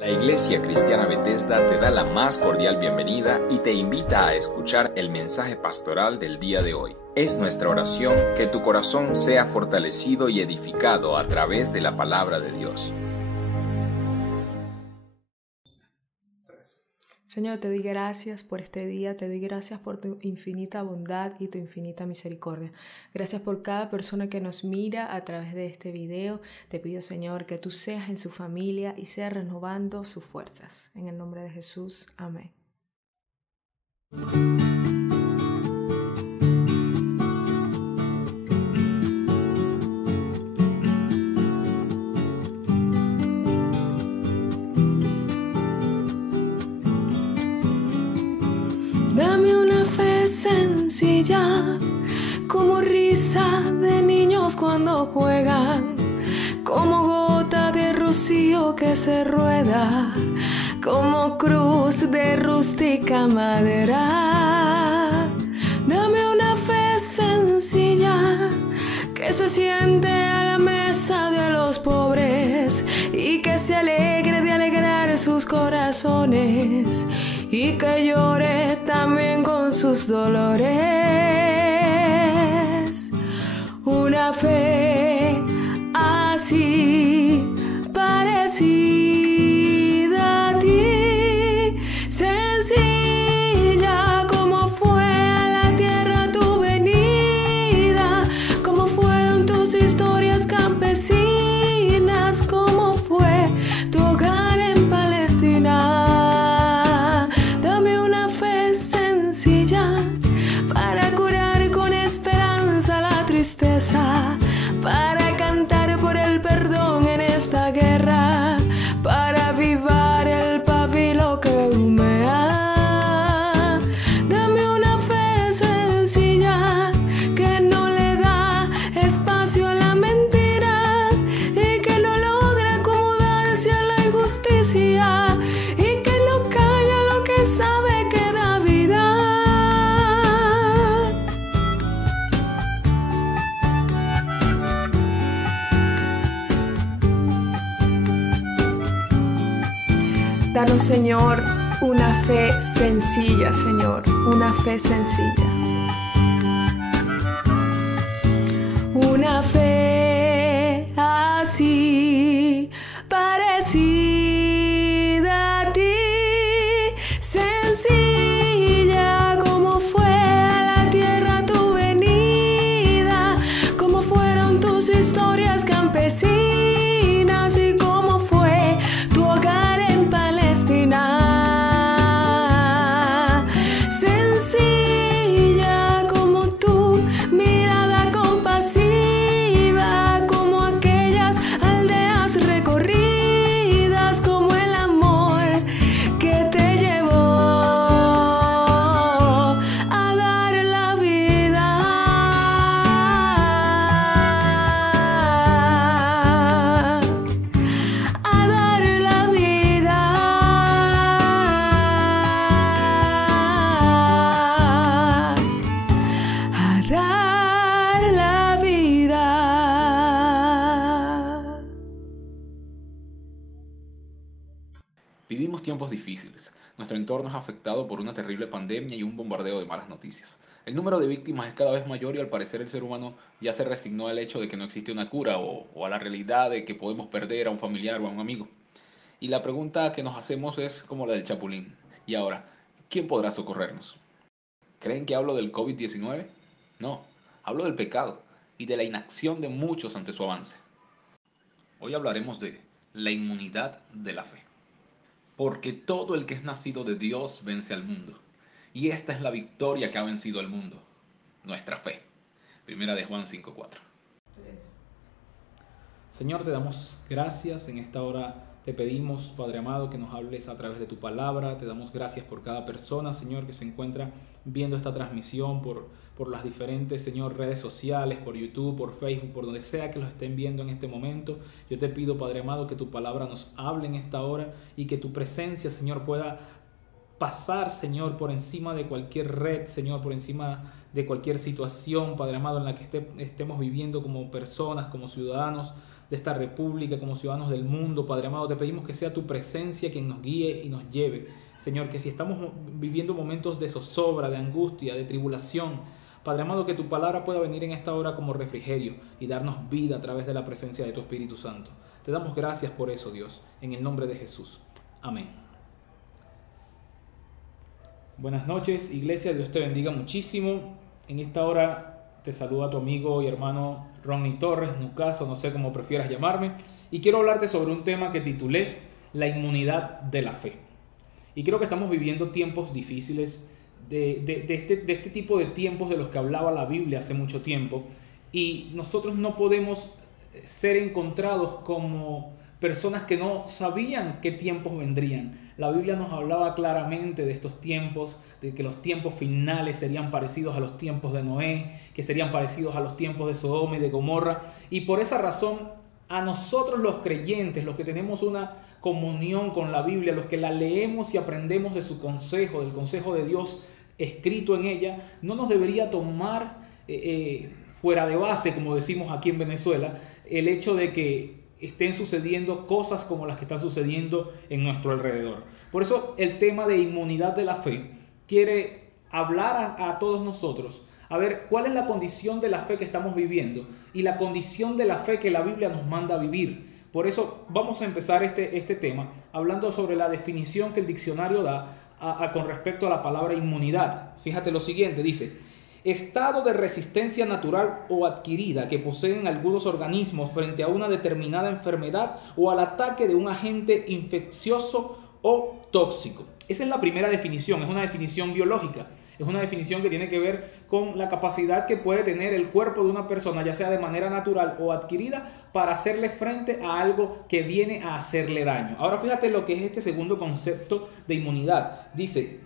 La Iglesia Cristiana Bethesda te da la más cordial bienvenida y te invita a escuchar el mensaje pastoral del día de hoy. Es nuestra oración que tu corazón sea fortalecido y edificado a través de la palabra de Dios. Señor, te doy gracias por este día, te doy gracias por tu infinita bondad y tu infinita misericordia. Gracias por cada persona que nos mira a través de este video. Te pido, Señor, que tú seas en su familia y seas renovando sus fuerzas. En el nombre de Jesús, amén. Dame una fe sencilla, como risa de niños cuando juegan, como gota de rocío que se rueda, como cruz de rústica madera. Dame una fe sencilla, que se siente a la mesa de los pobres y que se alegre de alegrar sus corazones y que llore también con sus dolores. Una fe así parecida a ti, sencilla como fue a la tierra tu venida, como fueron tus historias campesinas, como fue tu hogar en Palestina. Dame una fe sencilla para curar con esperanza la tristeza, para cantar por el perdón en esta guerra, para avivar el pabilo que humea. Dame una fe sencilla que no le da espacio a la mentira y que no logra acomodarse a la injusticia y que no calla lo que sabe que da vida. Danos, Señor, una fe sencilla, Señor, una fe sencilla. Una fe así parecida a ti, sencilla como fue a la tierra tu venida, como fueron tus historias campesinas y como fue tu hogar en Palestina. Sencilla como tu mirada compasiva, como aquellas aldeas recorridas, como el amor que te llevó a dar la vida. A dar la vida. A dar la vida. Vivimos tiempos difíciles. Nuestro entorno es afectado por una terrible pandemia y un bombardeo de malas noticias. El número de víctimas es cada vez mayor y al parecer el ser humano ya se resignó al hecho de que no existe una cura o a la realidad de que podemos perder a un familiar o a un amigo. Y la pregunta que nos hacemos es como la del Chapulín. Y ahora, ¿quién podrá socorrernos? ¿Creen que hablo del COVID-19? No, hablo del pecado y de la inacción de muchos ante su avance. Hoy hablaremos de la inmunidad de la fe. Porque todo el que es nacido de Dios vence al mundo. Y esta es la victoria que ha vencido al mundo, nuestra fe. Primera de Juan 5:4. Señor, te damos gracias en esta hora. Te pedimos, Padre amado, que nos hables a través de tu palabra. Te damos gracias por cada persona, Señor, que se encuentra viendo esta transmisión por las diferentes, Señor, redes sociales, por YouTube, por Facebook, por donde sea que los estén viendo en este momento. Yo te pido, Padre amado, que tu palabra nos hable en esta hora y que tu presencia, Señor, pueda pasar, Señor, por encima de cualquier red, Señor, por encima de cualquier situación, Padre amado, en la que estemos viviendo como personas, como ciudadanos de esta república, como ciudadanos del mundo, Padre amado, te pedimos que sea tu presencia quien nos guíe y nos lleve. Señor, que si estamos viviendo momentos de zozobra, de angustia, de tribulación, Padre amado, que tu palabra pueda venir en esta hora como refrigerio y darnos vida a través de la presencia de tu Espíritu Santo. Te damos gracias por eso, Dios, en el nombre de Jesús. Amén. Buenas noches, iglesia. Dios te bendiga muchísimo. En esta hora te saluda tu amigo y hermano Ronnie Torres, Nucaso, no sé cómo prefieras llamarme. Y quiero hablarte sobre un tema que titulé La inmunidad de la fe. Y creo que estamos viviendo tiempos difíciles, de este tipo de tiempos de los que hablaba la Biblia hace mucho tiempo. Y nosotros no podemos ser encontrados como personas que no sabían qué tiempos vendrían. La Biblia nos hablaba claramente de estos tiempos, de que los tiempos finales serían parecidos a los tiempos de Noé, que serían parecidos a los tiempos de Sodoma y de Gomorra. Y por esa razón, a nosotros los creyentes, los que tenemos una comunión con la Biblia, los que la leemos y aprendemos de su consejo, del consejo de Dios escrito en ella, no nos debería tomar fuera de base, como decimos aquí en Venezuela, el hecho de que estén sucediendo cosas como las que están sucediendo en nuestro alrededor. Por eso el tema de inmunidad de la fe quiere hablar a todos nosotros, a ver cuál es la condición de la fe que estamos viviendo y la condición de la fe que la Biblia nos manda a vivir. Por eso vamos a empezar este tema hablando sobre la definición que el diccionario da con respecto a la palabra inmunidad. Fíjate lo siguiente, dice: estado de resistencia natural o adquirida que poseen algunos organismos frente a una determinada enfermedad o al ataque de un agente infeccioso o tóxico. Esa es la primera definición, es una definición biológica, es una definición que tiene que ver con la capacidad que puede tener el cuerpo de una persona, ya sea de manera natural o adquirida, para hacerle frente a algo que viene a hacerle daño. Ahora fíjate lo que es este segundo concepto de inmunidad. Dice: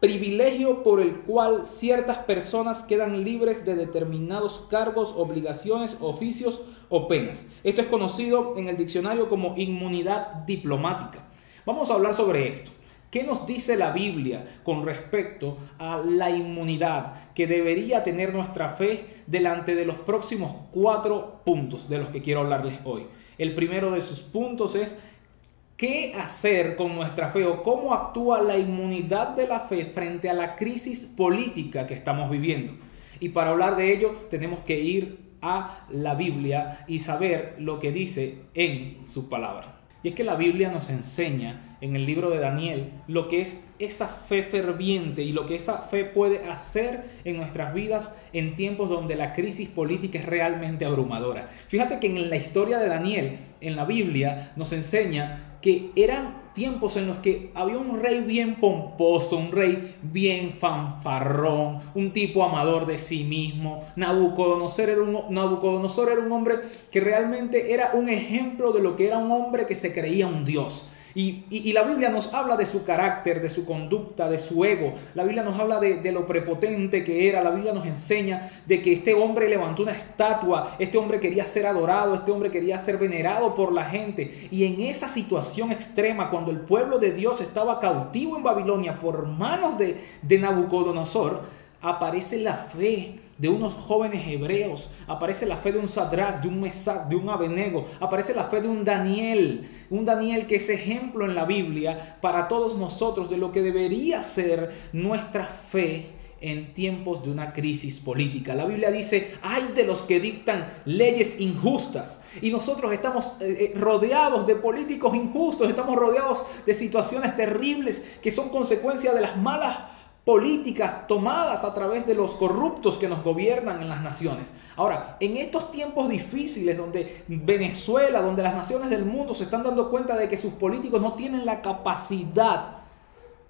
privilegio por el cual ciertas personas quedan libres de determinados cargos, obligaciones, oficios o penas. Esto es conocido en el diccionario como inmunidad diplomática. Vamos a hablar sobre esto. ¿Qué nos dice la Biblia con respecto a la inmunidad que debería tener nuestra fe delante de los próximos 4 puntos de los que quiero hablarles hoy? El primero de sus puntos es: ¿qué hacer con nuestra fe o cómo actúa la inmunidad de la fe frente a la crisis política que estamos viviendo? Y para hablar de ello tenemos que ir a la Biblia y saber lo que dice en su palabra. Y es que la Biblia nos enseña en el libro de Daniel lo que es esa fe ferviente y lo que esa fe puede hacer en nuestras vidas en tiempos donde la crisis política es realmente abrumadora. Fíjate que en la historia de Daniel, en la Biblia, nos enseña que eran tiempos en los que había un rey bien pomposo, un rey bien fanfarrón, un tipo amador de sí mismo. Nabucodonosor era un hombre que realmente era un ejemplo de lo que era un hombre que se creía un dios. Y la Biblia nos habla de su carácter, de su conducta, de su ego. La Biblia nos habla de lo prepotente que era. La Biblia nos enseña de que este hombre levantó una estatua. Este hombre quería ser adorado. Este hombre quería ser venerado por la gente. Y en esa situación extrema, cuando el pueblo de Dios estaba cautivo en Babilonia por manos de Nabucodonosor, aparece la fe de unos jóvenes hebreos, aparece la fe de un Sadrach, de un Mesach, de un Abednego, aparece la fe de un Daniel que es ejemplo en la Biblia para todos nosotros de lo que debería ser nuestra fe en tiempos de una crisis política. La Biblia dice: ay de los que dictan leyes injustas. Y nosotros estamos rodeados de políticos injustos, estamos rodeados de situaciones terribles que son consecuencia de las malas políticas tomadas a través de los corruptos que nos gobiernan en las naciones. Ahora, en estos tiempos difíciles donde Venezuela, donde las naciones del mundo se están dando cuenta de que sus políticos no tienen la capacidad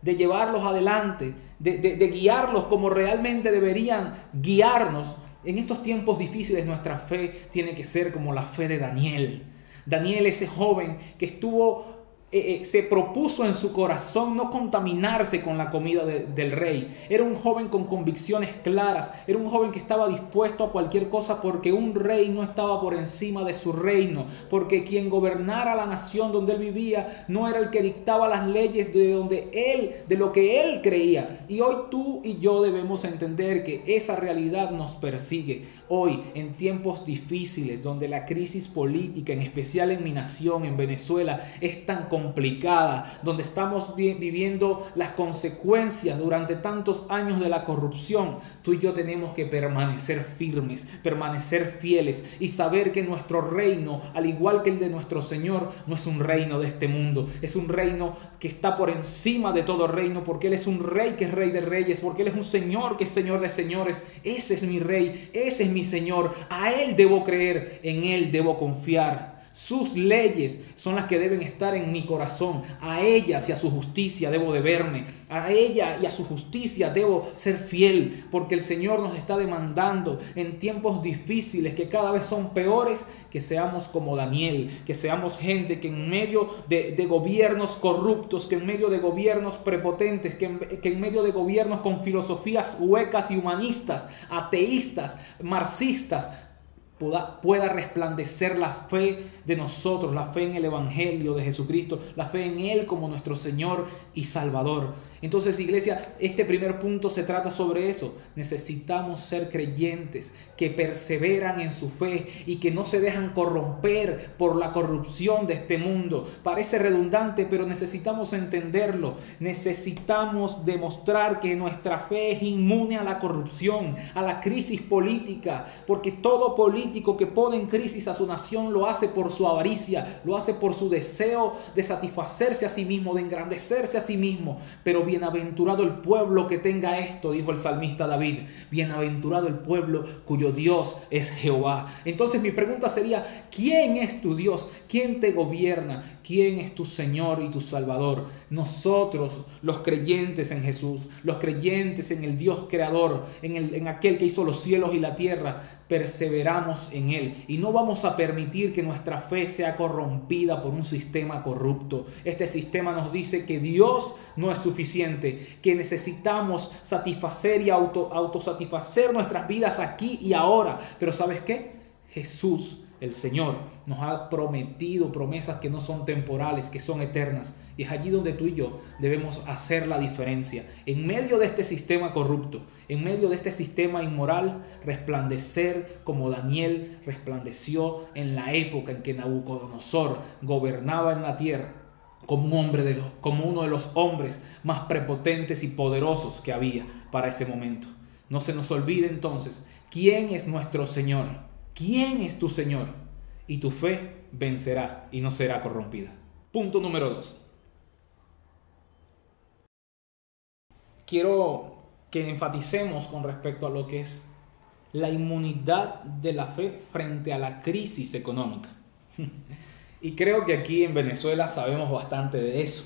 de llevarlos adelante, de guiarlos como realmente deberían guiarnos, en estos tiempos difíciles nuestra fe tiene que ser como la fe de Daniel. Daniel, ese joven que estuvo se propuso en su corazón no contaminarse con la comida del rey. Era un joven con convicciones claras, era un joven que estaba dispuesto a cualquier cosa porque un rey no estaba por encima de su reino, porque quien gobernara la nación donde él vivía no era el que dictaba las leyes de lo que él creía. Y hoy tú y yo debemos entender que esa realidad nos persigue. Hoy, en tiempos difíciles, donde la crisis política, en especial en mi nación, en Venezuela, es tan complicada, donde estamos viviendo las consecuencias durante tantos años de la corrupción, tú y yo tenemos que permanecer firmes, permanecer fieles y saber que nuestro reino, al igual que el de nuestro Señor, no es un reino de este mundo, es un reino que está por encima de todo reino, porque Él es un rey que es rey de reyes, porque Él es un señor que es señor de señores. Ese es mi rey, ese es mi Señor, a Él debo creer, en Él debo confiar. Sus leyes son las que deben estar en mi corazón. A ellas y a su justicia debo deberme. A ella y a su justicia debo ser fiel, porque el Señor nos está demandando en tiempos difíciles que cada vez son peores, que seamos como Daniel, que seamos gente que en medio de gobiernos corruptos, que en medio de gobiernos prepotentes, que en medio de gobiernos con filosofías huecas y humanistas, ateístas, marxistas, pueda resplandecer la fe de nosotros, la fe en el Evangelio de Jesucristo, la fe en Él como nuestro Señor y Salvador. Entonces, iglesia, este primer punto se trata sobre eso. Necesitamos ser creyentes que perseveran en su fe y que no se dejan corromper por la corrupción de este mundo. Parece redundante, pero necesitamos entenderlo. Necesitamos demostrar que nuestra fe es inmune a la corrupción, a la crisis política, porque todo político que pone en crisis a su nación lo hace por su avaricia, lo hace por su deseo de satisfacerse a sí mismo, de engrandecerse a sí mismo. Pero bienaventurado el pueblo que tenga esto, dijo el salmista David. Bienaventurado el pueblo cuyo Dios es Jehová. Entonces mi pregunta sería, ¿quién es tu Dios? ¿Quién te gobierna? ¿Quién es tu Señor y tu Salvador? Nosotros, los creyentes en Jesús, los creyentes en el Dios creador, en aquel que hizo los cielos y la tierra, perseveramos en Él y no vamos a permitir que nuestra fe sea corrompida por un sistema corrupto. Este sistema nos dice que Dios no es suficiente, que necesitamos satisfacer y autosatisfacer nuestras vidas aquí y ahora. Pero ¿sabes qué? Jesús, el Señor, nos ha prometido promesas que no son temporales, que son eternas. Y es allí donde tú y yo debemos hacer la diferencia. En medio de este sistema corrupto, en medio de este sistema inmoral, resplandecer como Daniel resplandeció en la época en que Nabucodonosor gobernaba en la tierra, como como uno de los hombres más prepotentes y poderosos que había para ese momento. No se nos olvide entonces quién es nuestro Señor, quién es tu Señor, y tu fe vencerá y no será corrompida. Punto número 2. Quiero que enfaticemos con respecto a lo que es la inmunidad de la fe frente a la crisis económica. Y creo que aquí en Venezuela sabemos bastante de eso.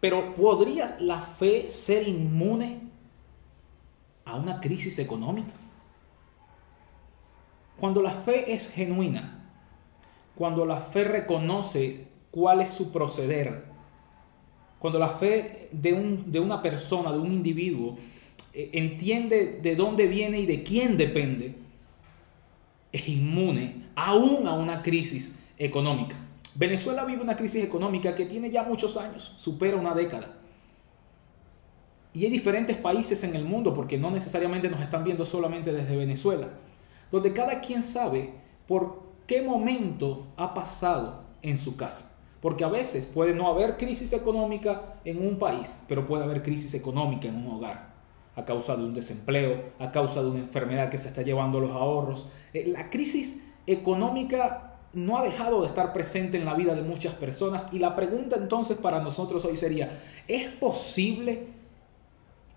Pero ¿podría la fe ser inmune a una crisis económica? Cuando la fe es genuina, cuando la fe reconoce cuál es su proceder, cuando la fe de una persona, de un individuo, entiende de dónde viene y de quién depende, es inmune aún a una crisis económica. Venezuela vive una crisis económica que tiene ya muchos años, supera una década. Y hay diferentes países en el mundo, porque no necesariamente nos están viendo solamente desde Venezuela, donde cada quien sabe por qué momento ha pasado en su casa. Porque a veces puede no haber crisis económica en un país, pero puede haber crisis económica en un hogar, a causa de un desempleo, a causa de una enfermedad que se está llevando los ahorros. La crisis económica no ha dejado de estar presente en la vida de muchas personas, y la pregunta entonces para nosotros hoy sería, ¿es posible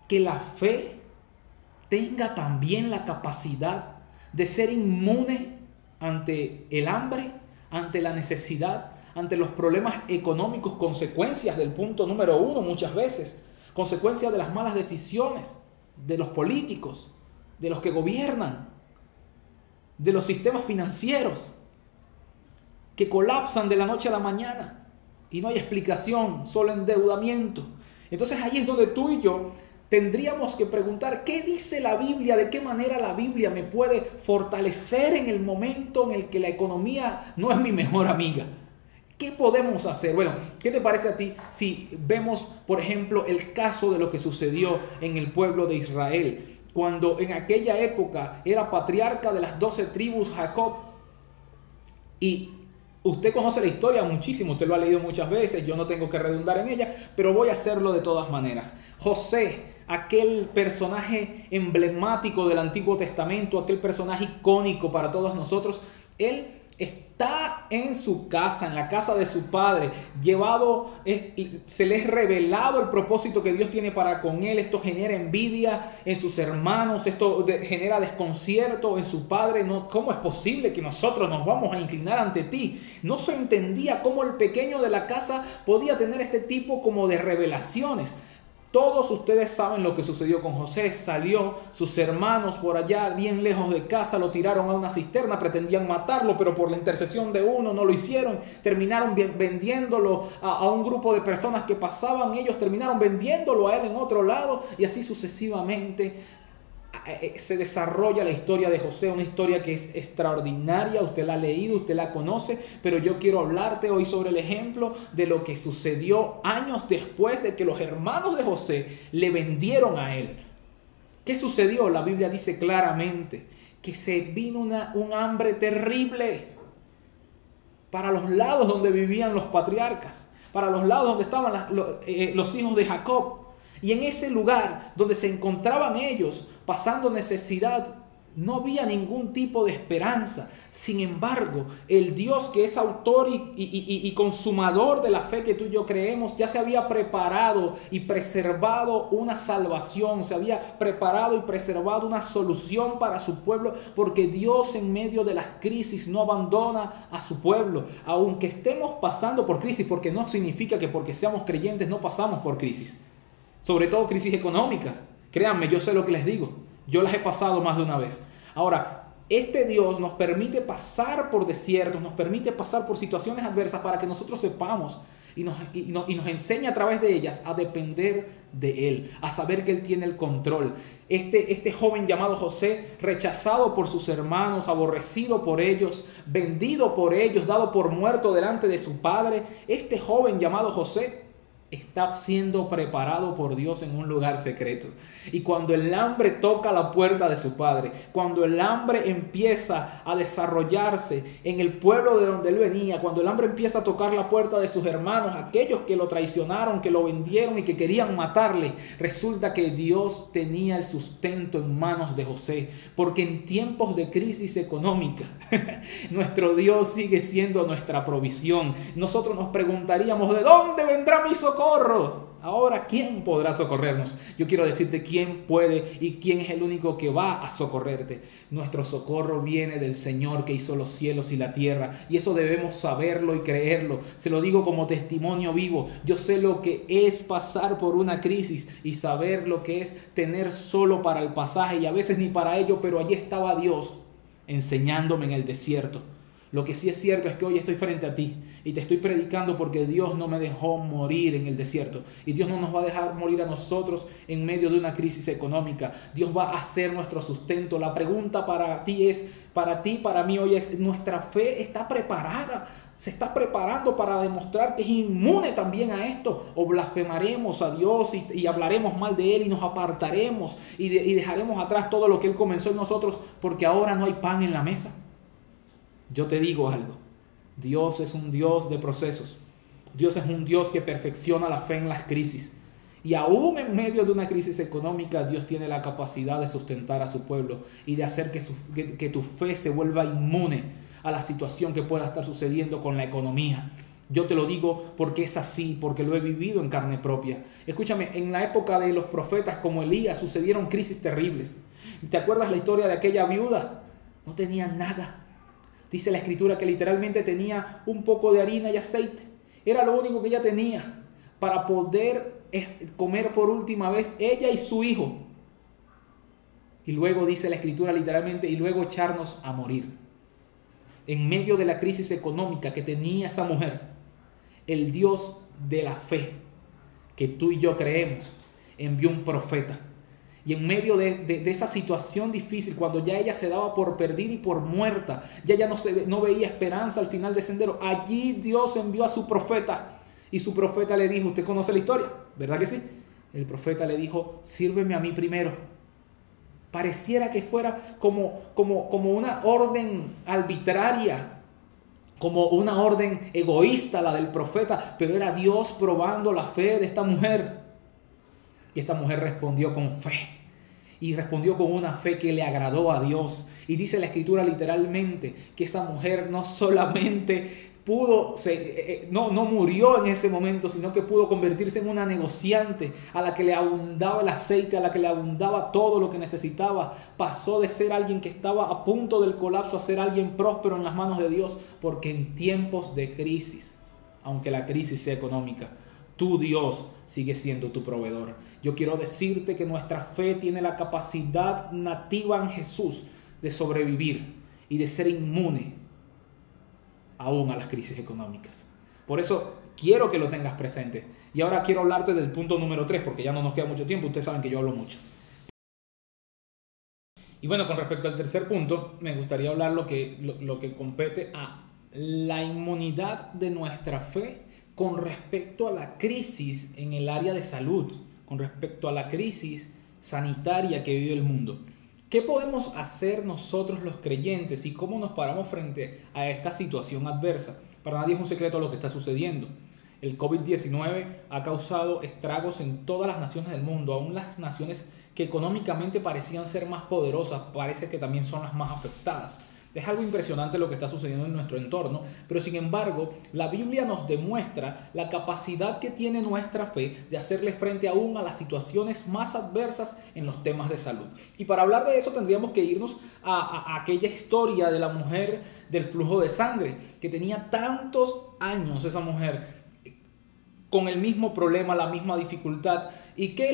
que la fe tenga también la capacidad de ser inmune ante el hambre, ante la necesidad, ante los problemas económicos, consecuencias del punto número 1 muchas veces, consecuencias de las malas decisiones de los políticos, de los que gobiernan, de los sistemas financieros que colapsan de la noche a la mañana, y no hay explicación, solo endeudamiento. Entonces ahí es donde tú y yo tendríamos que preguntar, ¿qué dice la Biblia? ¿De qué manera la Biblia me puede fortalecer en el momento en el que la economía no es mi mejor amiga? ¿Qué podemos hacer? Bueno, ¿qué te parece a ti si vemos, por ejemplo, el caso de lo que sucedió en el pueblo de Israel? Cuando en aquella época era patriarca de las 12 tribus Jacob. Y usted conoce la historia muchísimo, usted lo ha leído muchas veces, yo no tengo que redundar en ella, pero voy a hacerlo de todas maneras. José, aquel personaje emblemático del Antiguo Testamento, aquel personaje icónico para todos nosotros, él está en su casa, en la casa de su padre, se le es revelado el propósito que Dios tiene para con él. Esto genera envidia en sus hermanos, esto genera desconcierto en su padre. No, ¿cómo es posible que nosotros nos vamos a inclinar ante ti? No se entendía cómo el pequeño de la casa podía tener este tipo como de revelaciones. Todos ustedes saben lo que sucedió con José. Salió, sus hermanos por allá, bien lejos de casa, lo tiraron a una cisterna, pretendían matarlo, pero por la intercesión de uno no lo hicieron. Terminaron vendiéndolo a un grupo de personas que pasaban, ellos terminaron vendiéndolo a él en otro lado, y así sucesivamente. Se desarrolla la historia de José, una historia que es extraordinaria. Usted la ha leído, usted la conoce, pero yo quiero hablarte hoy sobre el ejemplo de lo que sucedió años después de que los hermanos de José le vendieron a él. ¿Qué sucedió? La Biblia dice claramente que se vino un hambre terrible para los lados donde vivían los patriarcas, para los lados donde estaban los hijos de Jacob. Y en ese lugar donde se encontraban ellos pasando necesidad, no había ningún tipo de esperanza. Sin embargo, el Dios que es autor y consumador de la fe que tú y yo creemos, ya se había preparado y preservado una salvación, se había preparado y preservado una solución para su pueblo, porque Dios en medio de las crisis no abandona a su pueblo. Aunque estemos pasando por crisis, porque no significa que porque seamos creyentes no pasamos por crisis. Sobre todo crisis económicas. Créanme, yo sé lo que les digo. Yo las he pasado más de una vez. Ahora, este Dios nos permite pasar por desiertos, nos permite pasar por situaciones adversas para que nosotros sepamos y nos enseña a través de ellas a depender de Él, a saber que Él tiene el control. Este joven llamado José, rechazado por sus hermanos, aborrecido por ellos, vendido por ellos, dado por muerto delante de su padre, este joven llamado José está siendo preparado por Dios en un lugar secreto. Y cuando el hambre toca la puerta de su padre, cuando el hambre empieza a desarrollarse en el pueblo de donde él venía, cuando el hambre empieza a tocar la puerta de sus hermanos, aquellos que lo traicionaron, que lo vendieron y que querían matarle, resulta que Dios tenía el sustento en manos de José. Porque en tiempos de crisis económica, nuestro Dios sigue siendo nuestra provisión. Nosotros nos preguntaríamos, ¿de dónde vendrá mi socorro? Ahora, ¿quién podrá socorrernos? Yo quiero decirte quién puede y quién es el único que va a socorrerte. Nuestro socorro viene del Señor que hizo los cielos y la tierra. Y eso debemos saberlo y creerlo. Se lo digo como testimonio vivo. Yo sé lo que es pasar por una crisis y saber lo que es tener solo para el pasaje y a veces ni para ello, pero allí estaba Dios enseñándome en el desierto. Lo que sí es cierto es que hoy estoy frente a ti y te estoy predicando porque Dios no me dejó morir en el desierto. Y Dios no nos va a dejar morir a nosotros en medio de una crisis económica. Dios va a ser nuestro sustento. La pregunta para ti, para mí hoy es, ¿nuestra fe está preparada? ¿Se está preparando para demostrar que es inmune también a esto? ¿O blasfemaremos a Dios y hablaremos mal de Él y nos apartaremos y dejaremos atrás todo lo que Él comenzó en nosotros porque ahora no hay pan en la mesa? Yo te digo algo, Dios es un Dios de procesos, Dios es un Dios que perfecciona la fe en las crisis y aún en medio de una crisis económica Dios tiene la capacidad de sustentar a su pueblo y de hacer que tu fe se vuelva inmune a la situación que pueda estar sucediendo con la economía. Yo te lo digo porque es así, porque lo he vivido en carne propia. Escúchame, en la época de los profetas como Elías sucedieron crisis terribles. ¿Te acuerdas la historia de aquella viuda? No tenía nada. Dice la escritura que literalmente tenía un poco de harina y aceite. Era lo único que ella tenía para poder comer por última vez ella y su hijo. Y luego dice la escritura literalmente, y luego echarnos a morir. En medio de la crisis económica que tenía esa mujer, el Dios de la fe que tú y yo creemos envió un profeta. Y en medio de esa situación difícil, cuando ya ella se daba por perdida y por muerta, ya ella no veía esperanza al final del sendero, allí Dios envió a su profeta. Y su profeta le dijo, usted conoce la historia, ¿verdad que sí? El profeta le dijo, sírveme a mí primero. Pareciera que fuera como una orden arbitraria, como una orden egoísta la del profeta, pero era Dios probando la fe de esta mujer. Y esta mujer respondió con fe. Y respondió con una fe que le agradó a Dios. Y dice la Escritura literalmente que esa mujer no solamente no murió en ese momento, sino que pudo convertirse en una negociante a la que le abundaba el aceite, a la que le abundaba todo lo que necesitaba. Pasó de ser alguien que estaba a punto del colapso a ser alguien próspero en las manos de Dios, porque en tiempos de crisis, aunque la crisis sea económica, tu Dios sigue siendo tu proveedor. Yo quiero decirte que nuestra fe tiene la capacidad nativa en Jesús de sobrevivir y de ser inmune aún a las crisis económicas. Por eso quiero que lo tengas presente. Y ahora quiero hablarte del punto número 3, porque ya no nos queda mucho tiempo. Ustedes saben que yo hablo mucho. Y bueno, con respecto al tercer punto, me gustaría hablar lo que compete a la inmunidad de nuestra fe con respecto a la crisis en el área de salud, con respecto a la crisis sanitaria que vive el mundo. ¿Qué podemos hacer nosotros los creyentes y cómo nos paramos frente a esta situación adversa? Para nadie es un secreto lo que está sucediendo. El COVID-19 ha causado estragos en todas las naciones del mundo, aún las naciones que económicamente parecían ser más poderosas, parece que también son las más afectadas. Es algo impresionante lo que está sucediendo en nuestro entorno, pero sin embargo, la Biblia nos demuestra la capacidad que tiene nuestra fe de hacerle frente aún a las situaciones más adversas en los temas de salud. Y para hablar de eso tendríamos que irnos a aquella historia de la mujer del flujo de sangre, que tenía tantos años esa mujer con el mismo problema, la misma dificultad. ¿Y qué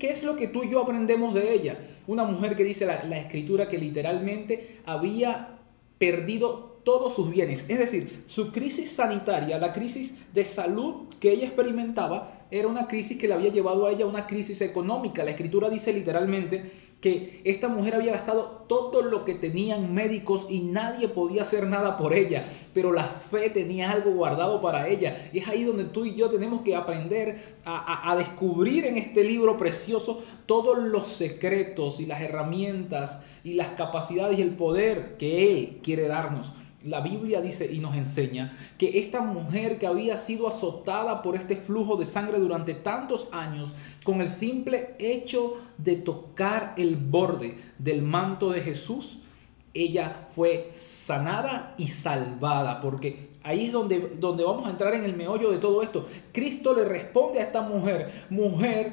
es lo que tú y yo aprendemos de ella? Una mujer que dice la Escritura que literalmente había perdido todos sus bienes. Es decir, su crisis sanitaria, la crisis de salud que ella experimentaba, era una crisis que le había llevado a ella a una crisis económica. La Escritura dice literalmente que esta mujer había gastado todo lo que tenían médicos y nadie podía hacer nada por ella, pero la fe tenía algo guardado para ella. Y es ahí donde tú y yo tenemos que aprender a descubrir en este libro precioso todos los secretos y las herramientas y las capacidades y el poder que Él quiere darnos. La Biblia dice y nos enseña que esta mujer que había sido azotada por este flujo de sangre durante tantos años, con el simple hecho de tocar el borde del manto de Jesús, ella fue sanada y salvada, porque ahí es donde vamos a entrar en el meollo de todo esto. Cristo le responde a esta mujer: mujer,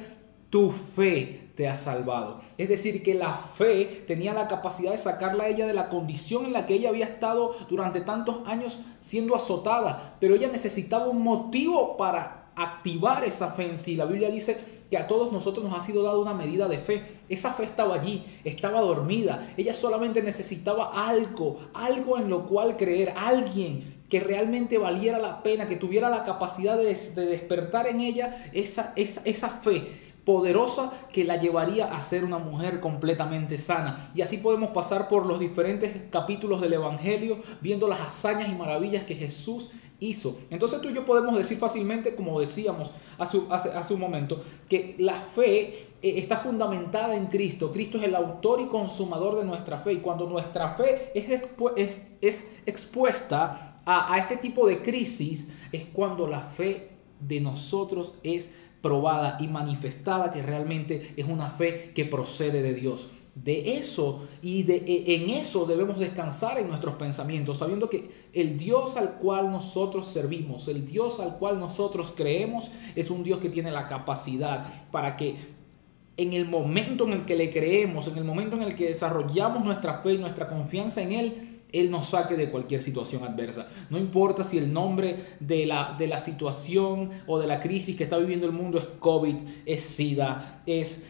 tu fe te ha salvado. Es decir, que la fe tenía la capacidad de sacarla a ella de la condición en la que ella había estado durante tantos años siendo azotada, pero ella necesitaba un motivo para activar esa fe en sí. La Biblia dice que a todos nosotros nos ha sido dada una medida de fe. Esa fe estaba allí, estaba dormida. Ella solamente necesitaba algo en lo cual creer, alguien que realmente valiera la pena, que tuviera la capacidad de despertar en ella esa fe poderosa que la llevaría a ser una mujer completamente sana. Y así podemos pasar por los diferentes capítulos del Evangelio, viendo las hazañas y maravillas que Jesús hizo. Entonces tú y yo podemos decir fácilmente, como decíamos hace un momento, que la fe está fundamentada en Cristo. Cristo es el autor y consumador de nuestra fe. Y cuando nuestra fe es expuesta a este tipo de crisis, es cuando la fe de nosotros es probada y manifestada, que realmente es una fe que procede de Dios. De eso en eso debemos descansar en nuestros pensamientos, sabiendo que el Dios al cual nosotros servimos, el Dios al cual nosotros creemos, es un Dios que tiene la capacidad para que en el momento en el que le creemos, en el momento en el que desarrollamos nuestra fe y nuestra confianza en Él nos saque de cualquier situación adversa. No importa si el nombre de la situación o de la crisis que está viviendo el mundo es COVID, es SIDA, es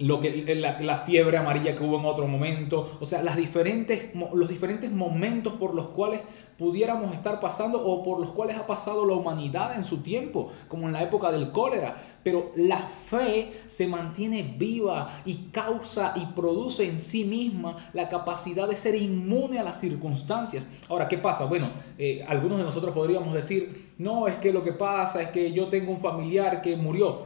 la fiebre amarilla que hubo en otro momento, o sea, los diferentes momentos por los cuales pudiéramos estar pasando o por los cuales ha pasado la humanidad en su tiempo, como en la época del cólera. Pero la fe se mantiene viva y causa y produce en sí misma la capacidad de ser inmune a las circunstancias. Ahora, ¿qué pasa? Bueno, algunos de nosotros podríamos decir, no, es que lo que pasa es que yo tengo un familiar que murió.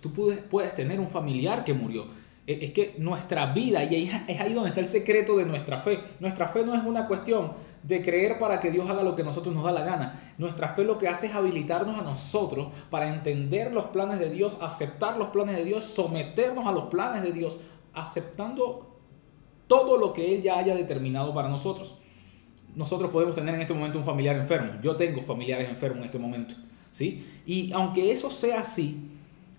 Tú puedes tener un familiar que murió. Es que nuestra vida, y es ahí donde está el secreto de nuestra fe. Nuestra fe no es una cuestión de creer para que Dios haga lo que a nosotros nos da la gana. Nuestra fe lo que hace es habilitarnos a nosotros para entender los planes de Dios, aceptar los planes de Dios, someternos a los planes de Dios, aceptando todo lo que Él ya haya determinado para nosotros. Nosotros podemos tener en este momento un familiar enfermo. Yo tengo familiares enfermos en este momento, ¿sí? Y aunque eso sea así,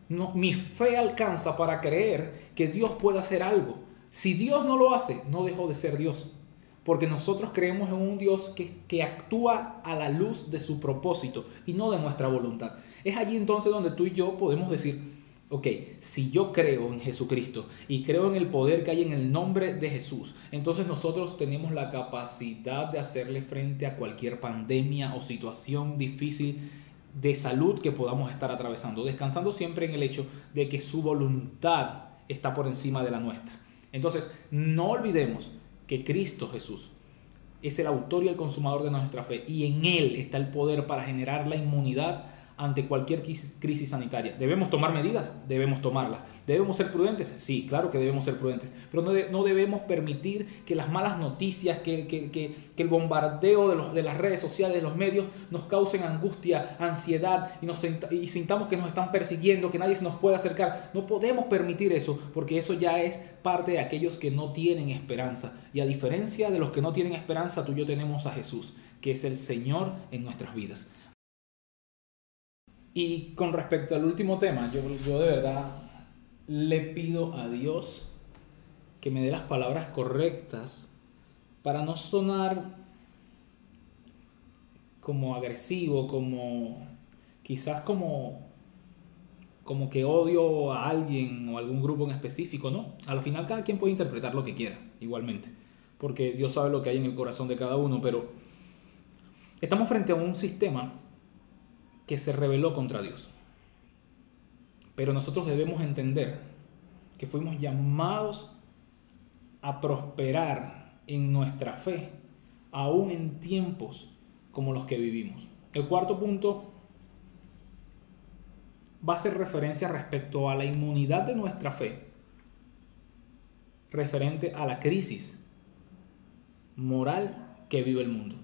no, mi fe alcanza para creer que Dios puede hacer algo. Si Dios no lo hace, no dejó de ser Dios. Porque nosotros creemos en un Dios que actúa a la luz de su propósito y no de nuestra voluntad. Es allí entonces donde tú y yo podemos decir, ok, si yo creo en Jesucristo y creo en el poder que hay en el nombre de Jesús, entonces nosotros tenemos la capacidad de hacerle frente a cualquier pandemia o situación difícil de salud que podamos estar atravesando, descansando siempre en el hecho de que su voluntad está por encima de la nuestra. Entonces, no olvidemos que Cristo Jesús es el autor y el consumador de nuestra fe, y en Él está el poder para generar la inmunidad ante cualquier crisis sanitaria. ¿Debemos tomar medidas? Debemos tomarlas. ¿Debemos ser prudentes? Sí, claro que debemos ser prudentes, pero no debemos permitir que las malas noticias, que el bombardeo de las redes sociales, de los medios, nos causen angustia, ansiedad y sintamos que nos están persiguiendo, que nadie se nos puede acercar. No podemos permitir eso, porque eso ya es parte de aquellos que no tienen esperanza. Y a diferencia de los que no tienen esperanza, tú y yo tenemos a Jesús, que es el Señor en nuestras vidas. Y con respecto al último tema, yo de verdad le pido a Dios que me dé las palabras correctas para no sonar como agresivo, quizás como que odio a alguien o a algún grupo en específico, ¿no? Al final cada quien puede interpretar lo que quiera, igualmente, porque Dios sabe lo que hay en el corazón de cada uno, pero estamos frente a un sistema que se rebeló contra Dios. Pero nosotros debemos entender que fuimos llamados a prosperar en nuestra fe, aún en tiempos como los que vivimos. El cuarto punto va a hacer referencia respecto a la inmunidad de nuestra fe, referente a la crisis moral que vive el mundo.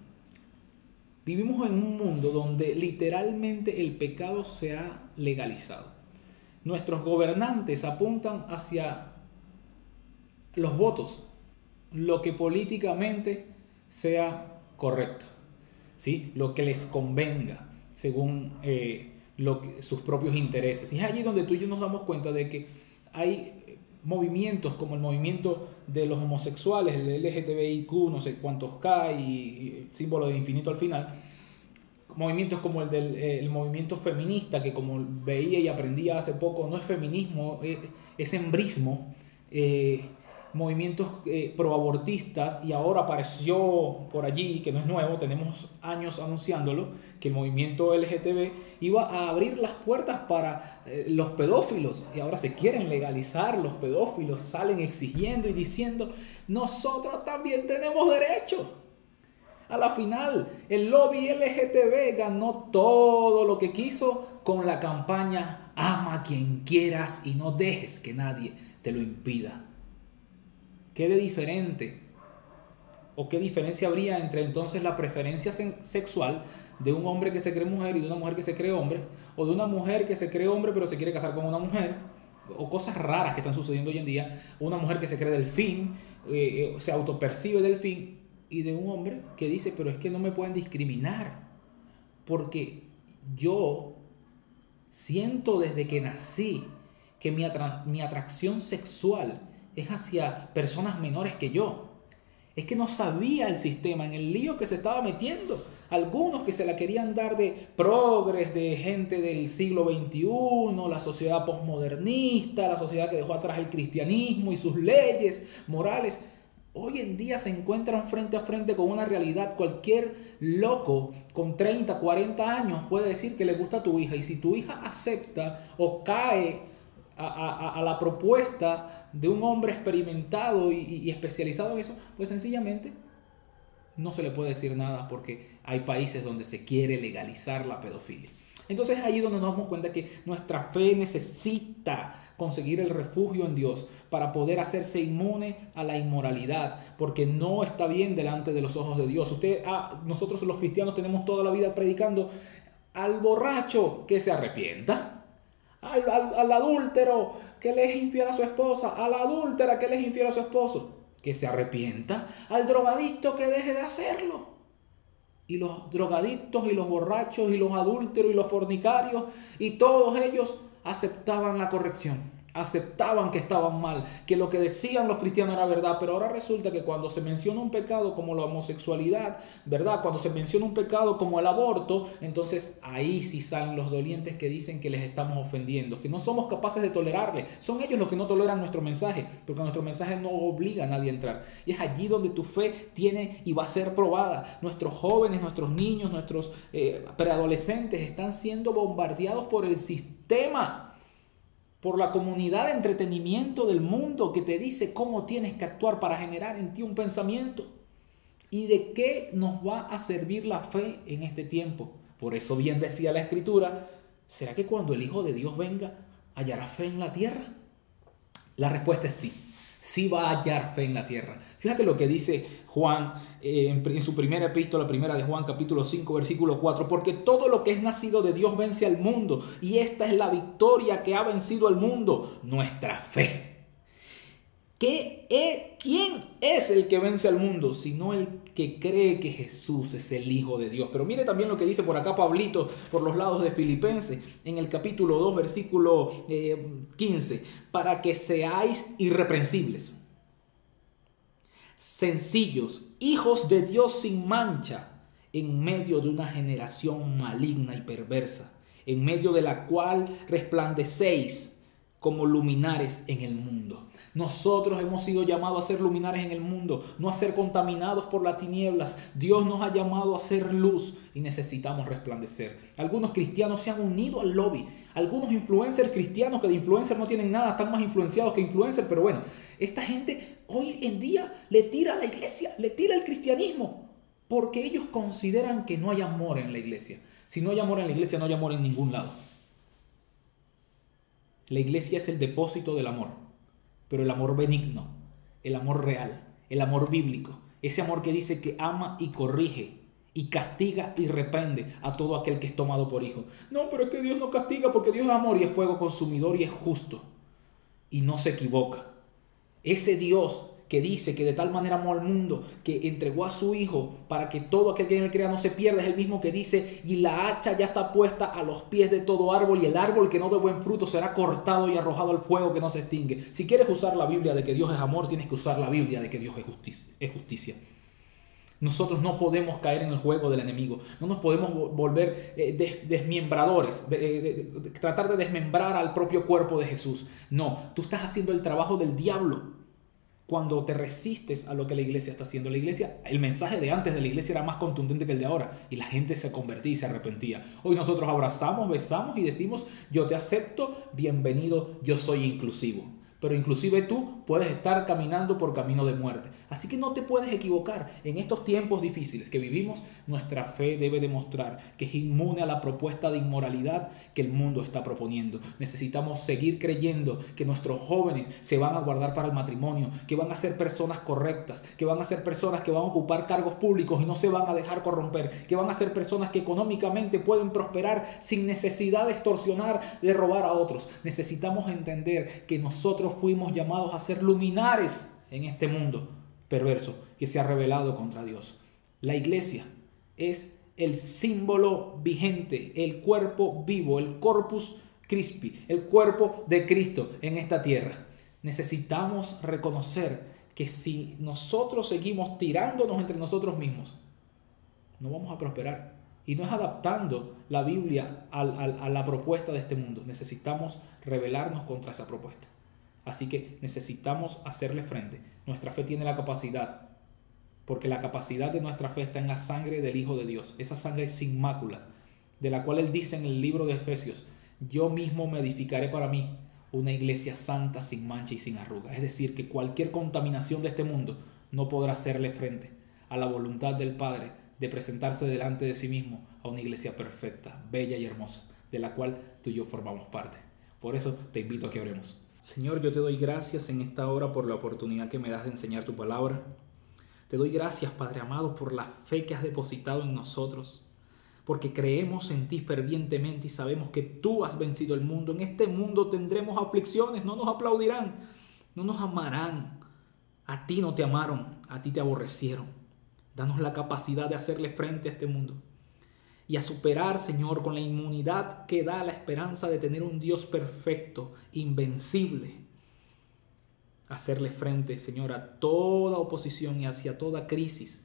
Vivimos en un mundo donde literalmente el pecado se ha legalizado. Nuestros gobernantes apuntan hacia los votos, lo que políticamente sea correcto, ¿sí? Lo que les convenga según sus propios intereses. Y es allí donde tú y yo nos damos cuenta de que hay movimientos como el movimiento de los homosexuales, el LGTBIQ, no sé cuántos K y símbolo de infinito al final, movimientos como el movimiento feminista, que como veía y aprendía hace poco, no es feminismo, es embrismo, movimientos proabortistas, y ahora apareció por allí, que no es nuevo, tenemos años anunciándolo, que el movimiento LGTB iba a abrir las puertas para los pedófilos, y ahora se quieren legalizar los pedófilos, salen exigiendo y diciendo, nosotros también tenemos derecho. A la final, el lobby LGTB ganó todo lo que quiso con la campaña ama a quien quieras y no dejes que nadie te lo impida. ¿Qué de diferente? ¿O qué diferencia habría entre entonces la preferencia sexual de un hombre que se cree mujer y de una mujer que se cree hombre? O de una mujer que se cree hombre pero se quiere casar con una mujer? O cosas raras que están sucediendo hoy en día. Una mujer que se cree delfín, se autopercibe delfín. Y de un hombre que dice, pero es que no me pueden discriminar, porque yo siento desde que nací que mi atracción sexual es hacia personas menores que yo. Es que no sabía el sistema en el lío que se estaba metiendo. algunos que se la querían dar de progres, de gente del siglo XXI, la sociedad posmodernista, la sociedad que dejó atrás el cristianismo y sus leyes morales, hoy en día se encuentran frente a frente con una realidad. Cualquier loco con 30, 40 años puede decir que le gusta a tu hija, y si tu hija acepta o cae a la propuesta de un hombre experimentado y especializado en eso, pues sencillamente no se le puede decir nada, porque hay países donde se quiere legalizar la pedofilia. Entonces ahí es donde nos damos cuenta que nuestra fe necesita conseguir el refugio en Dios para poder hacerse inmune a la inmoralidad, porque no está bien delante de los ojos de Dios. Nosotros los cristianos tenemos toda la vida predicando al borracho que se arrepienta, al adúltero que le es infiel a su esposa, a la adúltera que le es infiel a su esposo, que se arrepienta, al drogadicto que deje de hacerlo. Y los drogadictos y los borrachos y los adúlteros y los fornicarios y todos ellos aceptaban la corrección, aceptaban que estaban mal, que lo que decían los cristianos era verdad. Pero ahora resulta que cuando se menciona un pecado como la homosexualidad, ¿verdad?, cuando se menciona un pecado como el aborto, entonces ahí sí salen los dolientes que dicen que les estamos ofendiendo, que no somos capaces de tolerarle. Son ellos los que no toleran nuestro mensaje, porque nuestro mensaje no obliga a nadie a entrar. Y es allí donde tu fe tiene y va a ser probada. Nuestros jóvenes, nuestros niños, nuestros preadolescentes están siendo bombardeados por el sistema, por la comunidad de entretenimiento del mundo, que te dice cómo tienes que actuar para generar en ti un pensamiento. ¿Y de qué nos va a servir la fe en este tiempo? Por eso bien decía la Escritura, ¿será que cuando el Hijo de Dios venga hallará fe en la tierra? La respuesta es sí. Sí va a hallar fe en la tierra. Fíjate lo que dice Juan en su primera epístola, primera de Juan, capítulo 5, versículo 4. Porque todo lo que es nacido de Dios vence al mundo, y esta es la victoria que ha vencido al mundo, nuestra fe. ¿Quién es el que vence al mundo? Sino el que cree que Jesús es el Hijo de Dios. Pero mire también lo que dice por acá Pablito, por los lados de Filipenses, en el capítulo 2, versículo 15. Para que seáis irreprensibles, sencillos, hijos de Dios sin mancha, en medio de una generación maligna y perversa, en medio de la cual resplandecéis como luminares en el mundo. Nosotros hemos sido llamados a ser luminares en el mundo, no a ser contaminados por las tinieblas. Dios nos ha llamado a ser luz y necesitamos resplandecer. Algunos cristianos se han unido al lobby. Algunos influencers cristianos que de influencer no tienen nada, están más influenciados que influencers. Pero bueno, esta gente hoy en día le tira a la iglesia, le tira al cristianismo, porque ellos consideran que no hay amor en la iglesia. Si no hay amor en la iglesia, no hay amor en ningún lado. La iglesia es el depósito del amor. Pero el amor benigno, el amor real, el amor bíblico, ese amor que dice que ama y corrige y castiga y reprende a todo aquel que es tomado por hijo. No, pero es que Dios no castiga, porque Dios es amor y es fuego consumidor y es justo y no se equivoca. Ese Dios que dice que de tal manera amó al mundo que entregó a su Hijo para que todo aquel que en él crea no se pierda, es el mismo que dice: y la hacha ya está puesta a los pies de todo árbol, y el árbol que no dé buen fruto será cortado y arrojado al fuego que no se extingue. Si quieres usar la Biblia de que Dios es amor, tienes que usar la Biblia de que Dios es justicia. Nosotros no podemos caer en el juego del enemigo, no nos podemos volver desmembradores, tratar de desmembrar al propio cuerpo de Jesús. No, tú estás haciendo el trabajo del diablo cuando te resistes a lo que la iglesia está haciendo. La iglesia, el mensaje de antes de la iglesia era más contundente que el de ahora, y la gente se convertía y se arrepentía. Hoy nosotros abrazamos, besamos y decimos: yo te acepto, bienvenido, yo soy inclusivo. Pero inclusive tú puedes estar caminando por camino de muerte. Así que no te puedes equivocar. En estos tiempos difíciles que vivimos, nuestra fe debe demostrar que es inmune a la propuesta de inmoralidad que el mundo está proponiendo. Necesitamos seguir creyendo que nuestros jóvenes se van a guardar para el matrimonio, que van a ser personas correctas, que van a ser personas que van a ocupar cargos públicos y no se van a dejar corromper, que van a ser personas que económicamente pueden prosperar sin necesidad de extorsionar, de robar a otros. Necesitamos entender que nosotros fuimos llamados a ser luminares en este mundo perverso que se ha rebelado contra Dios. La iglesia es el símbolo vigente, el cuerpo vivo, el corpus Christi, el cuerpo de Cristo en esta tierra. Necesitamos reconocer que si nosotros seguimos tirándonos entre nosotros mismos, no vamos a prosperar. Y no es adaptando la Biblia a la propuesta de este mundo. Necesitamos rebelarnos contra esa propuesta. Así que necesitamos hacerle frente. Nuestra fe tiene la capacidad, porque la capacidad de nuestra fe está en la sangre del Hijo de Dios, esa sangre sin mácula, de la cual Él dice en el libro de Efesios: yo mismo me edificaré para mí una iglesia santa, sin mancha y sin arruga. Es decir, que cualquier contaminación de este mundo no podrá hacerle frente a la voluntad del Padre de presentarse delante de sí mismo a una iglesia perfecta, bella y hermosa, de la cual tú y yo formamos parte. Por eso te invito a que oremos. Señor, yo te doy gracias en esta hora por la oportunidad que me das de enseñar tu palabra. Te doy gracias, Padre amado, por la fe que has depositado en nosotros, porque creemos en ti fervientemente y sabemos que tú has vencido el mundo. En este mundo tendremos aflicciones, no nos aplaudirán, no nos amarán. A ti no te amaron, a ti te aborrecieron. Danos la capacidad de hacerle frente a este mundo y a superar, Señor, con la inmunidad que da la esperanza de tener un Dios perfecto, invencible. Hacerle frente, Señor, a toda oposición y hacia toda crisis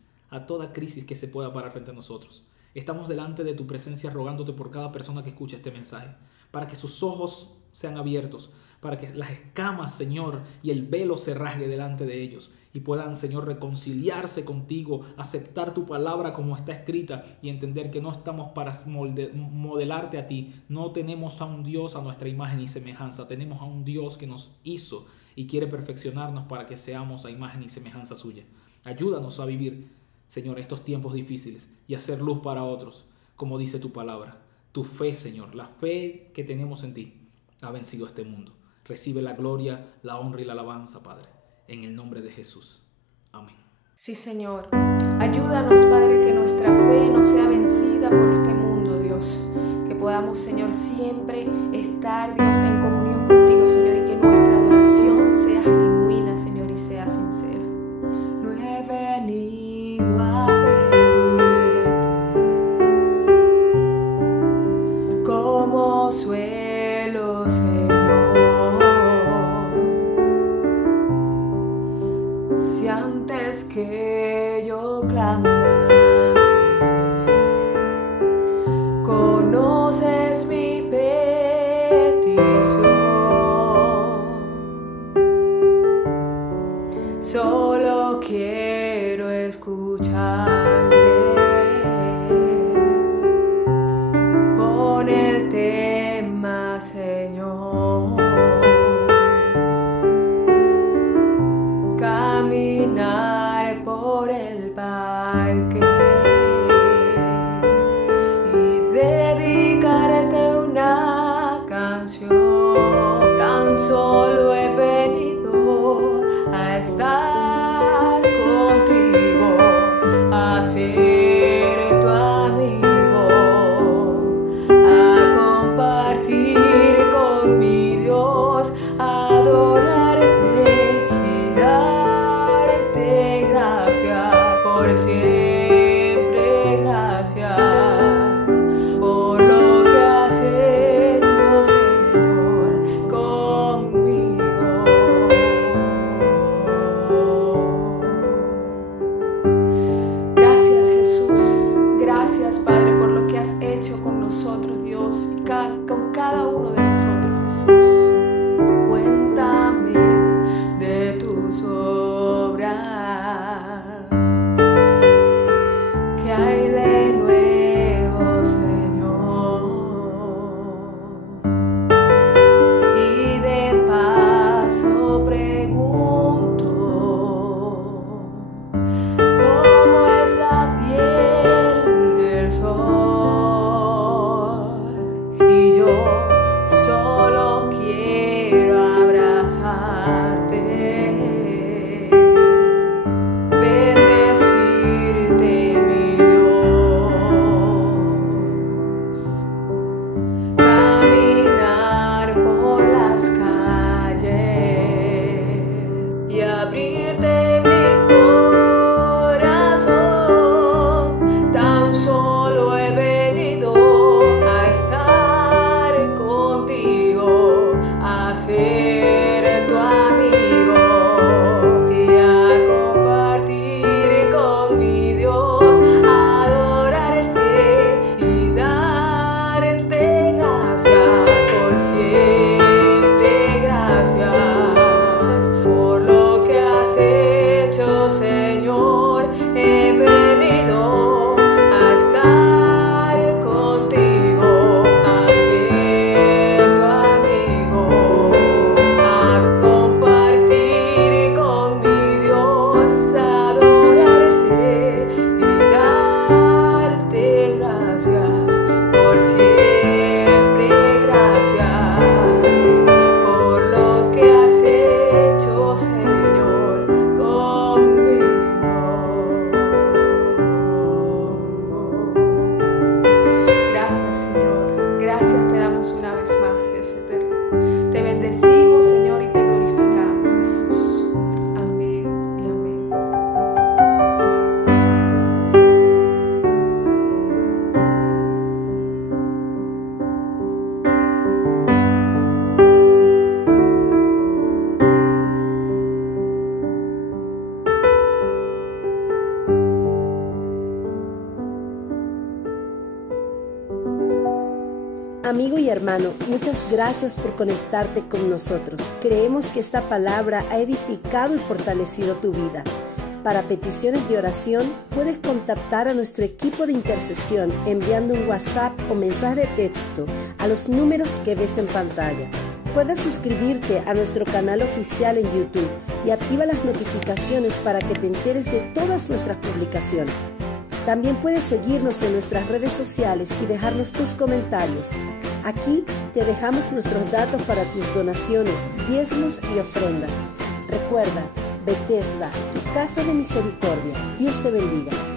que se pueda parar frente a nosotros. Estamos delante de tu presencia rogándote por cada persona que escucha este mensaje, para que sus ojos sean abiertos, para que las escamas, Señor, y el velo se rasgue delante de ellos y puedan, Señor, reconciliarse contigo, aceptar tu palabra como está escrita y entender que no estamos para modelarte a ti. No tenemos a un Dios a nuestra imagen y semejanza, tenemos a un Dios que nos hizo y quiere perfeccionarnos para que seamos a imagen y semejanza suya. Ayúdanos a vivir, Señor, estos tiempos difíciles y hacer luz para otros, como dice tu palabra. Tu fe, Señor, la fe que tenemos en ti, ha vencido este mundo. Recibe la gloria, la honra y la alabanza, Padre, en el nombre de Jesús. Amén. Sí, Señor. Ayúdanos, Padre, que nuestra fe no sea vencida por este mundo, Dios. Que podamos, Señor, siempre estar, Dios, en comunión contigo, Señor, y que nuestra adoración sea genuina, Señor, y sea sincera. No he venido a pedirte como suelo, Señor. Si antes que yo clamase, conoces mi petición, solo quiero escucharte. Pon el tema, Señor. Caminar por el parque y dedicarte una canción. Tan solo he venido a estar contigo, a ser tu amigo, a compartir conmigo. hermano, muchas gracias por conectarte con nosotros. Creemos que esta palabra ha edificado y fortalecido tu vida. Para peticiones de oración, puedes contactar a nuestro equipo de intercesión enviando un WhatsApp o mensaje de texto a los números que ves en pantalla. Puedes suscribirte a nuestro canal oficial en YouTube y activa las notificaciones para que te enteres de todas nuestras publicaciones. También puedes seguirnos en nuestras redes sociales y dejarnos tus comentarios. Aquí te dejamos nuestros datos para tus donaciones, diezmos y ofrendas. Recuerda, Bethesda, tu casa de misericordia. Dios te bendiga.